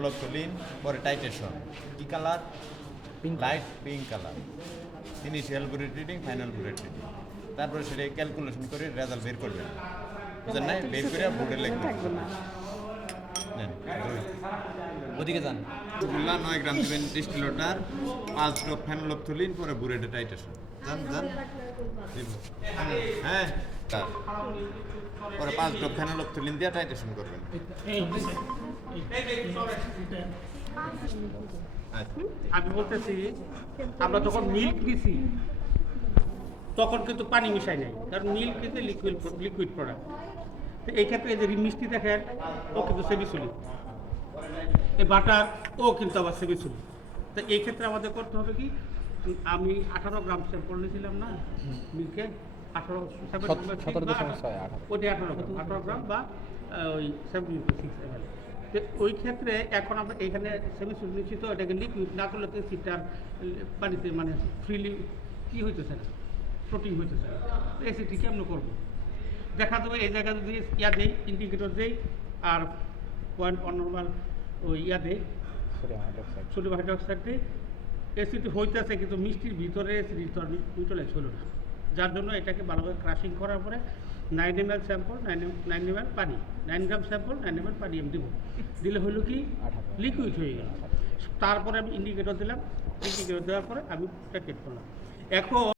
ফেনোলফথলিন, পরে টাইটেশন। কি colour? Light pink colour. Initial bullet reading, final bullet reading. তারপরে সেটা ক্যালকুলেশন করে রেজাল্ট বের করবেন, বুঝলেন না? বের করে বোর্ডে লিখবেন। ওদিকে যান। 9 গ্রাম দেবেন ডিস্টিল ওয়াটার, 5 ড্রপ ফেনোলফথলিন, পরে বুলেটে টাইটেশন। যান হ্যাঁ, পরে 5 ড্রপ ফেনোলফথলিন দিয়ে টাইটেশন করবেন। আমি বলতেছি, আমরা যখন মিল্ক দিছি তখন কিন্তু পানি মিশাই নাই, কারণ মিল্ক কিন্তু লিকুইড প্রোডাক্ট। তো এই ক্ষেত্রে এই যে মিষ্টি দেখেন, ও কিন্তু সেমিসুলি, এই বাটার ও কিন্তু আবার সেমিসুলি। তো এই ক্ষেত্রে আমাদের করতে হবে কি, আমি 18 গ্রাম স্যাম্পল নিয়েছিলাম না মিল্কে, 18 গ্রাম বা ওই 76 ml। তো ওই ক্ষেত্রে এখন আমরা এইখানে সেমিসুলি নিচ্ছি, তো এটাকে লিকুইড না করলে তো সিটটা পানিতে মানে ফ্রিলি কী হইতেছে না, প্রোটিন হইতেছে না। তো এসিটি কেমন করবো দেখা যাবে, এই জায়গায় যদি ইয়া দেই, ইন্ডিকেটর দেই, আর পয়েন্ট অনর্মাল ওই ইয়া দেই, সোডিয়াম হাইড্রোক্সাইড দিই, এসিটি হইতেছে কিন্তু মিষ্টির ভিতরে এসিডি নিউট্রালাইজ হলো না। যার জন্য এটাকে ভালোভাবে ক্রাশিং করার পরে 9 ml স্যাম্পল, 9 ml পানি, 9 গ্রাম স্যাম্পল, 9 ml পানি আমি দেবো। দিলে হলো কি লিকুইড হয়ে গেল। তারপরে আমি ইন্ডিকেটর দিলাম, ইন্ডিকেটর দেওয়ার পরে আমি প্যাকেট করলাম। এখন